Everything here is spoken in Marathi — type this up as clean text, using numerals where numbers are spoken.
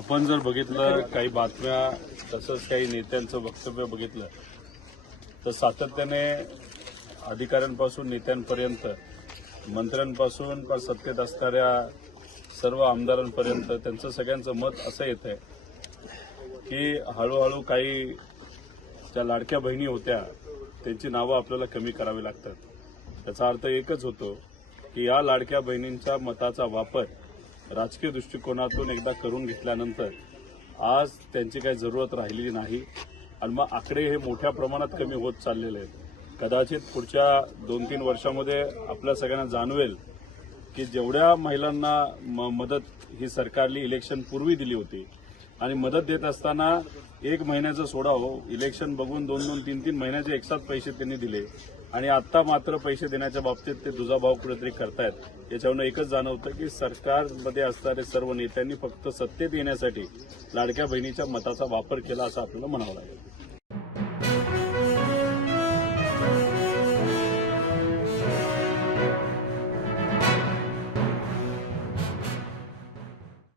आपण जर बघितलं काही बातम्या तसंच काही नेत्यांचं वक्तव्य बघितलं तर सातत्याने अधिकाऱ्यांपासून नेत्यांपर्यंत मंत्र्यांपासून पण सत्तेत असणाऱ्या सर्व आमदारांपर्यंत त्यांचं सगळ्यांचं मत असं येत आहे की हळूहळू काही ज्या लाडक्या बहिणी होत्या त्यांची नावं आपल्याला कमी करावी लागतात. त्याचा अर्थ एकच होतो की या लाडक्या बहिणींच्या मताचा वापर राजकीय दृष्टिकोनातून एकदा करून घेतल्यानंतर आज त्यांची काही जरूरत राहिलेली नाही आणि मग आकडे हे मोठ्या प्रमाणात कमी होत चाललेले आहेत. कदाचित पुढच्या 2-3 वर्षामध्ये आपल्या सगळ्यांना जाणवेल की जेवढ्या महिलांना मदत ही सरकारने इलेक्शन पूर्वी दिली होती आणि मदत देत असताना 1 महिन्याचं सोडावं इलेक्शन बघून 2-2, 3-3 महिन्याचे एकसाथ पैसे त्यांनी दिले आणि आता मात्र पैसे देण्याच्या बाबतीत ते दुजाभाव कुठेतरी करतायत. याच्यावरून एकच जाणवतं की सरकारमध्ये असणारे सर्व नेत्यांनी फक्त सत्तेत येण्यासाठी लाडक्या बहिणीच्या मताचा वापर केला असं आपल्याला म्हणावं लागेल.